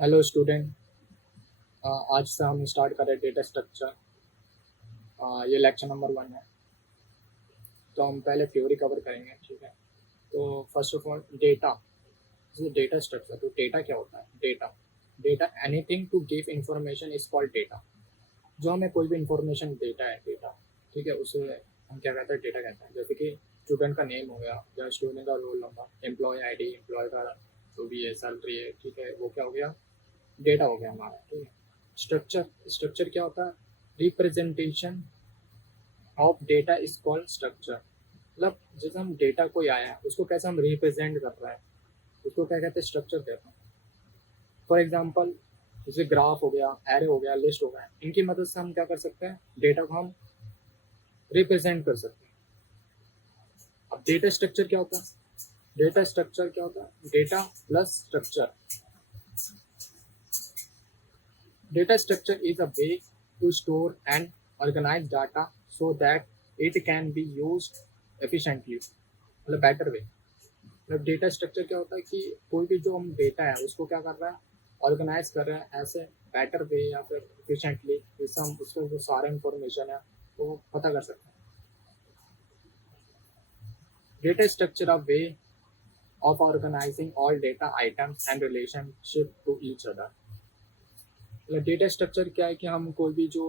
Hello student. आज से हम स्टार्ट करें डेटा स्ट्रक्चर। ये लेक्चर नंबर 1 है। तो हम पहले थ्योरी कवर करेंगे, ठीक है। तो फर्स्ट ऑफ ऑल डेटा, जो डेटा स्ट्रक्चर, तो डेटा क्या होता है? Data data anything to give information is called data. जो हमें कोई भी इंफॉर्मेशन देता है डेटा, ठीक है, उसे हम क्या कहते हैं? डेटा कहते हैं। जैसे कि स्टूडेंट का नेम हो गया, या स्टूडेंट का roll number, employee ID, employee का जो भी है सैलरी है, ठीक है, वो क्या हो गया? डेटा हो गया हमारा, ठीक है। स्ट्रक्चर स्ट्रक्चर क्या होता है? Representation of data is called structure. मतलब जैसे हम डेटा कोई आया है उसको कैसे हम रिप्रेजेंट कर रहे हैं, उसको क्या कहते हैं? स्ट्रक्चर कहते हैं। फॉर एग्जांपल जैसे ग्राफ हो गया, एरे हो गया, लिस्ट हो गया, इनकी मदद से हम क्या कर सकते हैं? डेटा को हम रिप्रेजेंट कर सकते हैं। अब डेटा स्ट्रक्चर क्या होता है? डेटा स्ट्रक्चर क्या होता है? Data plus structure. Data structure is a way to store and organize data so that it can be used efficiently, मतलब बेटर वे। मतलब डेटा स्ट्रक्चर क्या होता है कि कोई भी जो हम डेटा है उसको क्या कर रहा है? ऑर्गेनाइज कर रहे हैं ऐसे बेटर वे या फिर एफिशिएंटली, जिससे हम उसका जो सारा इंफॉर्मेशन है वो पता कर सकते हैं। Data structure a way of organizing all data items and relationship to each other. मतलब डेटा स्ट्रक्चर क्या है कि हम कोई भी जो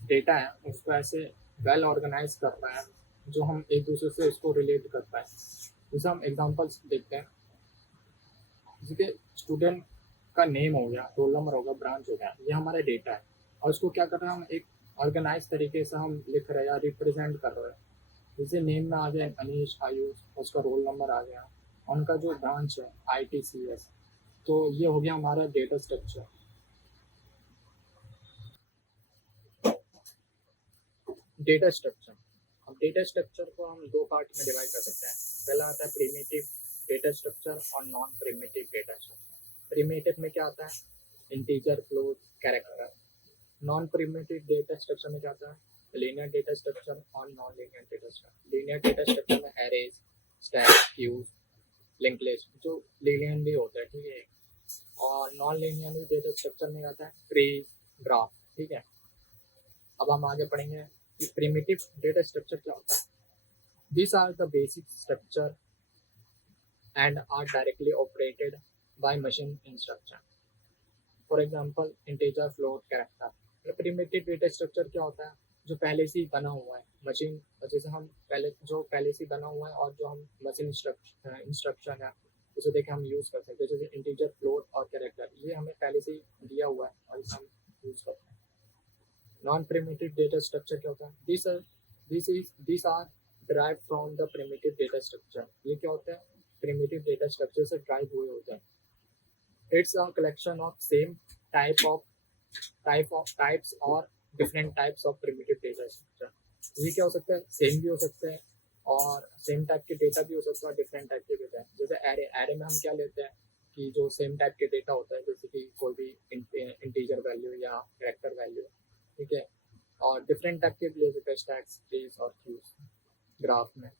डेटा है उसको ऐसे वेल ऑर्गेनाइज कर पाए हैं, जो हम एक दूसरे से उसको रिलेट कर पाए। जैसे हम एग्जांपल्स देखते हैं, जैसे कि स्टूडेंट का नेम हो गया, रोल नंबर हो गया, ब्रांच हो गया, ये हमारा डेटा है। और उसको क्या कर रहे हैं? हम एक ऑर्गेनाइज तरीके से हम लिख रहे हैं या रिप्रेजेंट कर रहे हैं। जैसे नेम में आ गया अनीश आयुष, उसका रोल नंबर आ गया, उनका जो ब्रांच है ITCS। तो ये हो गया हमारा डेटा स्ट्रक्चर। डेटा स्ट्रक्चर, अब डेटा स्ट्रक्चर को हम दो पार्ट में डिवाइड कर सकते हैं। पहला आता है प्रिमिटिव डेटा स्ट्रक्चर और non primitive data structure. Primitive में क्या आता है? Integer, float, character. Non primitive data structure में क्या आता है? लीनियर डेटा स्ट्रक्चर और non linear data structure. Linear data structure में arrays, stack, queues, link list, जो लीनियरली होता है, ठीक है। और नॉन लीनियर डेटा स्ट्रक्चर में आता है ट्री, ग्राफ, ठीक है। अब हम आगे पढ़ेंगे कि प्रिमिटिव डेटा स्ट्रक्चर क्या होता है। These are the basic structure and are directly operated by machine instruction. For example, integer, float, character. Primitive data structure क्या होता है? जो पहले से ही बना हुआ है मशीन, जैसे हम पहले से बना हुआ है और जो हम मशीन इंस्ट्रक्शन है उसे देखे हम यूज कर सकते हैं। जैसे इंटीजर, फ्लोट और कैरेक्टर, ये हमें पहले से ही दिया हुआ है और इसे हम यूज करते हैं। नॉन प्रिमिटिव डेटा स्ट्रक्चर क्या होता है? This are drive from the primitive data structure. ये क्या होता है? प्रिमिटिव डेटा स्ट्रक्चर से ड्राइव हुए होते हैं। It's a collection of same type of types और different types of primitive data structure. ये क्या हो सकता है? सेम भी हो सकते हैं और सेम टाइप के डेटा भी हो सकता है, डिफरेंट टाइप के डेटा। जैसे एरे, एरे में हम क्या लेते हैं कि जो सेम टाइप के डेटा होता है, जैसे कि कोई भी इंटीजर वैल्यू या कैरेक्टर वैल्यू, ठीक है। और डिफरेंट टाइप के भी ले सकते हैं, स्टैक्स, ट्रीज और क्यूज। ग्राफ में